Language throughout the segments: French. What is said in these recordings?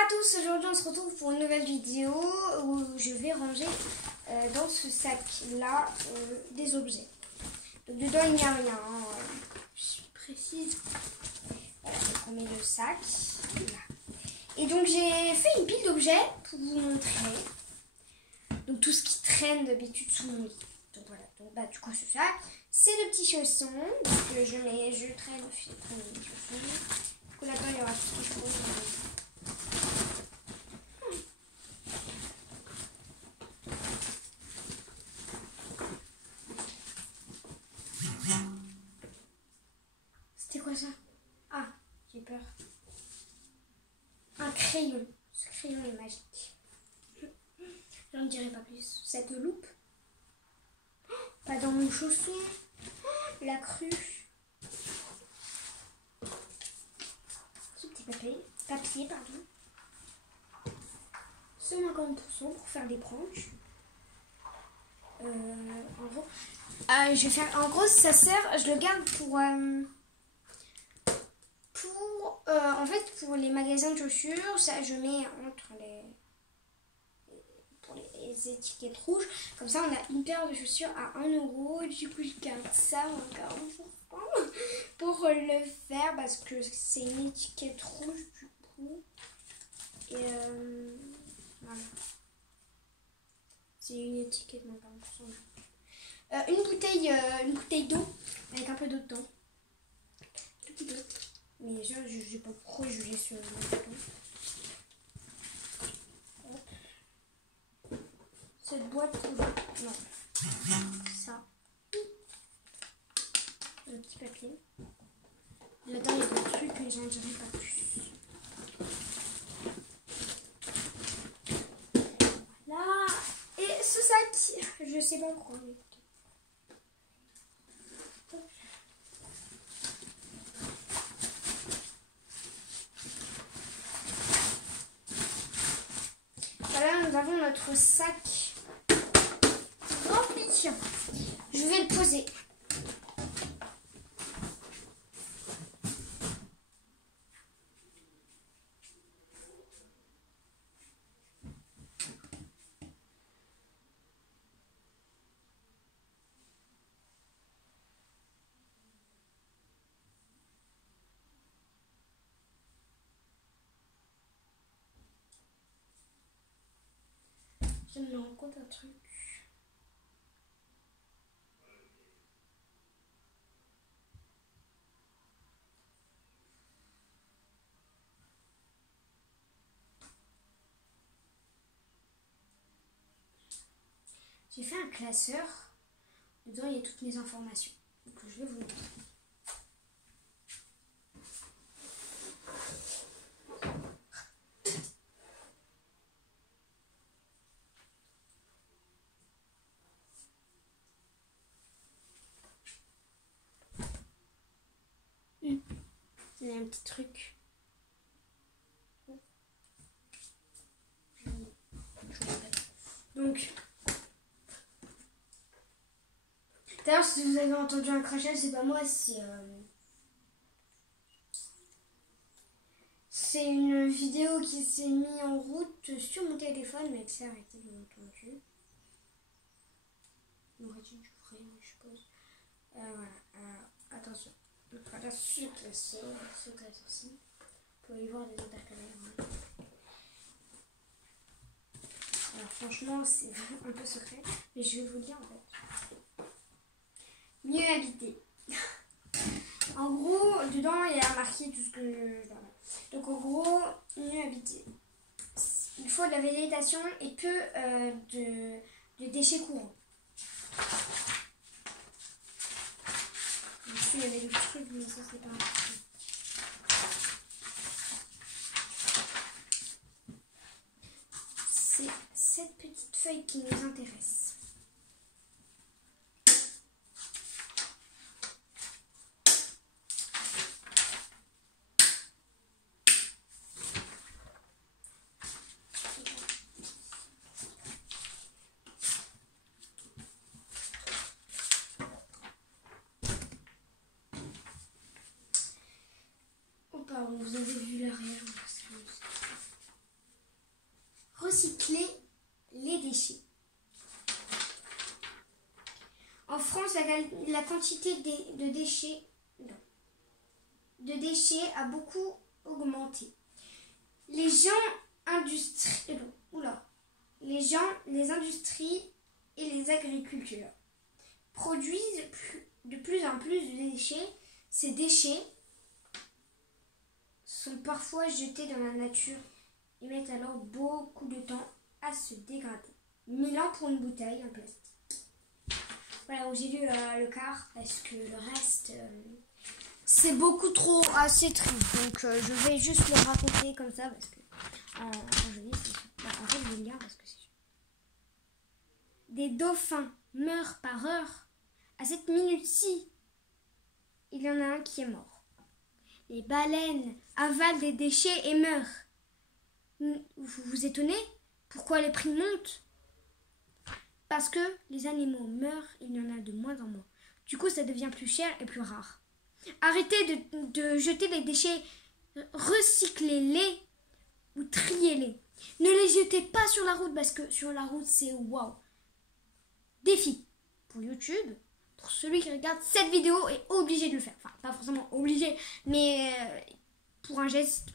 à tous, aujourd'hui on se retrouve pour une nouvelle vidéo où je vais ranger dans ce sac là des objets. Donc dedans il n'y a rien, hein, je suis précise. Voilà, donc on met le sac. Là. Et donc j'ai fait une pile d'objets pour vous montrer. Donc tout ce qui traîne d'habitude sous mon lit. Donc voilà, donc bah du coup c'est ça. C'est le petit chausson. Donc je traîne au fil de mes chaussons. Du coup là-dedans il y aura tout ce qu'il faut. C'était quoi ça? Ah, j'ai peur. Un crayon. Ce crayon est magique. J'en dirai pas plus. Cette loupe. Pas dans mon chausson. La cruche. Ce petit papier, pardon. Ce 50% pour faire des branches. En gros, je vais faire. En gros, ça sert. Je le garde pour en fait, pour les magasins de chaussures, ça je mets entre pour les étiquettes rouges. Comme ça, on a une paire de chaussures à 1 €. Du coup, je garde ça encore pour le faire parce que c'est une étiquette rouge du coup. Et voilà. C'est une étiquette, non, pas une bouteille d'eau avec un peu d'eau dedans. Tout petit peu. Mais je sais pas pourquoi je laisse le bouton. Cette boîte, non. Ça. Le petit papier. Là-dedans, il y a des trucs, mais j'en dirai pas plus. Voilà. Et ce sac, je sais pas pourquoi. Voilà, nous avons notre sac rempli. Je vais le poser. Je me rends compte un truc. J'ai fait un classeur. Dedans, il y a toutes mes informations. Donc, je vais vous montrer. Il y a un petit truc. Donc, d'ailleurs, si vous avez entendu un crachat, c'est pas moi, c'est une vidéo qui s'est mise en route sur mon téléphone, mais elle s'est arrêtée bien entendu. On aurait dû du vrai, je suppose. Voilà, attention. Donc voilà, ce classeur-ci. Vous pouvez y voir des intercalaires. Alors franchement, c'est un peu secret, mais je vais vous le dire en fait. Mieux habité. En gros, dedans, il y a marqué tout ce que... Donc en gros, mieux habité. Il faut de la végétation et peu de déchets courants. Dessus, il y avait le truc, mais ça, c'est pas un truc. C'est cette petite feuille qui nous intéresse. Vous avez vu l'arrière. la quantité de déchets a beaucoup augmenté. Les industries et les agricultures produisent de plus en plus de déchets. Ces déchets sont parfois jetés dans la nature et mettent alors beaucoup de temps à se dégrader. 1000 ans pour une bouteille en plastique. Voilà où j'ai lu le quart parce que le reste c'est beaucoup trop assez triste. Donc je vais juste le raconter comme ça parce que en joli, en fait je vais le lire parce que c'est des dauphins meurent par heure. À cette minute-ci, il y en a un qui est mort. Les baleines avalent des déchets et meurent. Vous vous étonnez? Pourquoi les prix montent? Parce que les animaux meurent, il y en a de moins en moins. Du coup, ça devient plus cher et plus rare. Arrêtez de jeter les déchets, recyclez-les ou triez-les. Ne les jetez pas sur la route parce que sur la route, c'est waouh. Défi pour YouTube. Pour celui qui regarde cette vidéo est obligé de le faire. Enfin, pas forcément obligé, mais pour un geste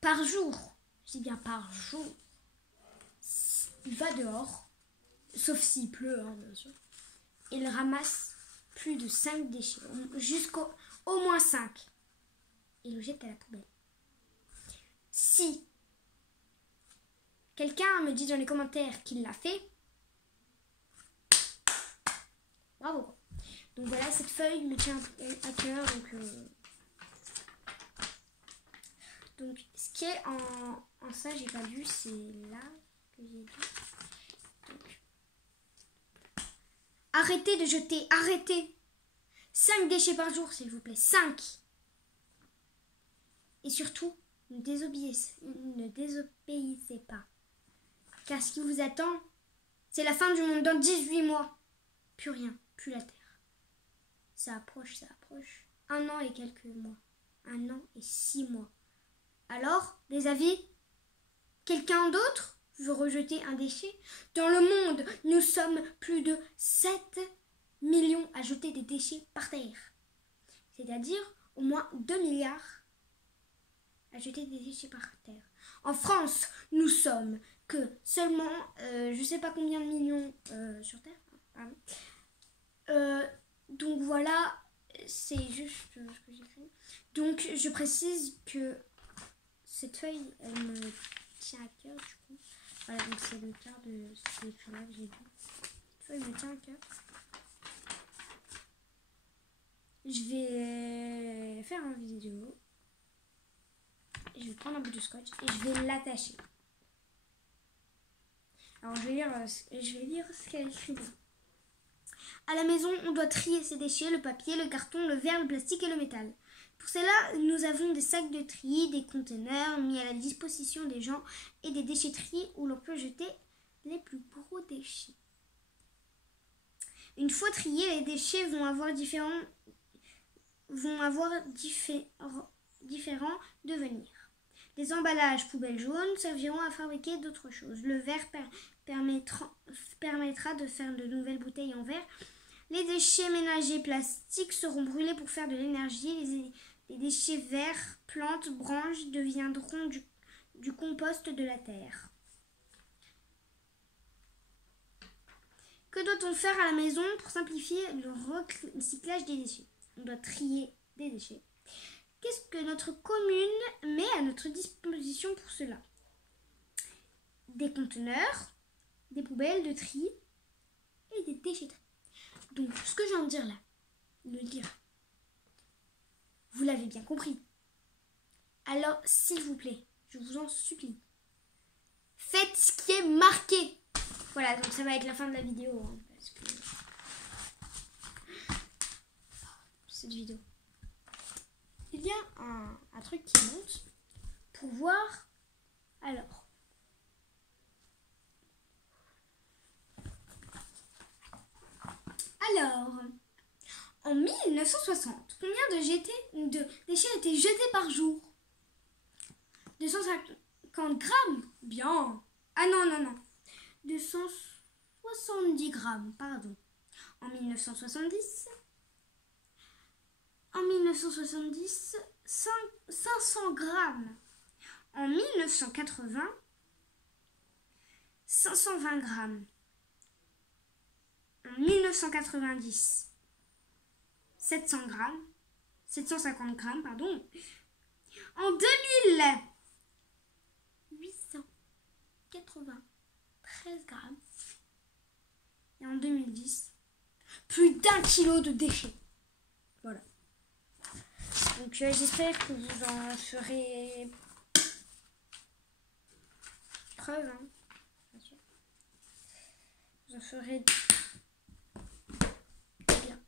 par jour. Je dis bien par jour. Il va dehors, sauf s'il pleut, hein, bien sûr. Il ramasse plus de 5 déchets, jusqu'au moins 5. Et le jette à la poubelle. Si quelqu'un me dit dans les commentaires qu'il l'a fait, bravo. Donc voilà, cette feuille me tient à cœur. Donc ce qui est en ça, j'ai pas lu, c'est là que j'ai lu. Donc, arrêtez de jeter, arrêtez. 5 déchets par jour, s'il vous plaît, 5. Et surtout, ne désobéissez pas. Car ce qui vous attend, c'est la fin du monde dans 18 mois. Plus rien, plus la terre. Ça approche, ça approche. 1 an et quelques mois. 1 an et 6 mois. Alors, des avis? Quelqu'un d'autre veut rejeter un déchet? Dans le monde, nous sommes plus de 7 millions à jeter des déchets par terre. C'est-à-dire au moins 2 milliards à jeter des déchets par terre. En France, nous sommes que seulement, je ne sais pas combien de millions sur terre. Donc voilà, c'est juste ce que j'écris. Donc je précise que cette feuille, elle me tient à cœur du coup. Voilà, donc c'est le quart de ce écrit-là que j'ai lu. Cette feuille me tient à cœur. Je vais faire une vidéo. Je vais prendre un bout de scotch et je vais l'attacher. Alors je vais lire ce qu'elle écrit. À la maison, on doit trier ses déchets, le papier, le carton, le verre, le plastique et le métal. Pour cela, nous avons des sacs de tri, des conteneurs mis à la disposition des gens et des déchetteries où l'on peut jeter les plus gros déchets. Une fois triés, les déchets vont avoir différents devenirs. Les emballages poubelles jaunes serviront à fabriquer d'autres choses. Le verre permettra de faire de nouvelles bouteilles en verre. Les déchets ménagers plastiques seront brûlés pour faire de l'énergie. Les déchets verts, plantes, branches deviendront du compost de la terre. Que doit-on faire à la maison pour simplifier le recyclage des déchets? On doit trier des déchets. Qu'est-ce que notre commune met à notre disposition pour cela? Des conteneurs, des poubelles de tri et des déchetteries. Donc, ce que je viens de dire là, vous l'avez bien compris. Alors, s'il vous plaît, je vous en supplie, faites ce qui est marqué. Voilà, donc ça va être la fin de la vidéo, hein, parce que cette vidéo. Il y a un truc qui monte pour voir. Alors, en 1960, combien de déchets étaient jetés par jour? 250 grammes? Bien. Ah non. 270 grammes, pardon. en 1970. En 1970, 500 grammes. En 1980, 520 grammes. En 1990, 700 grammes. 750 grammes, pardon. En 2000, 893 grammes. Et en 2010, plus d'1 kilo de déchets. Voilà. Donc j'espère que vous en ferez preuve. Hein. Bien sûr. Vous en ferez bien.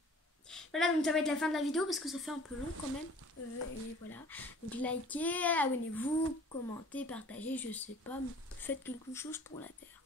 Voilà, donc ça va être la fin de la vidéo parce que ça fait un peu long quand même. Et voilà. Donc likez, abonnez-vous, commentez, partagez, je sais pas, faites quelque chose pour la terre.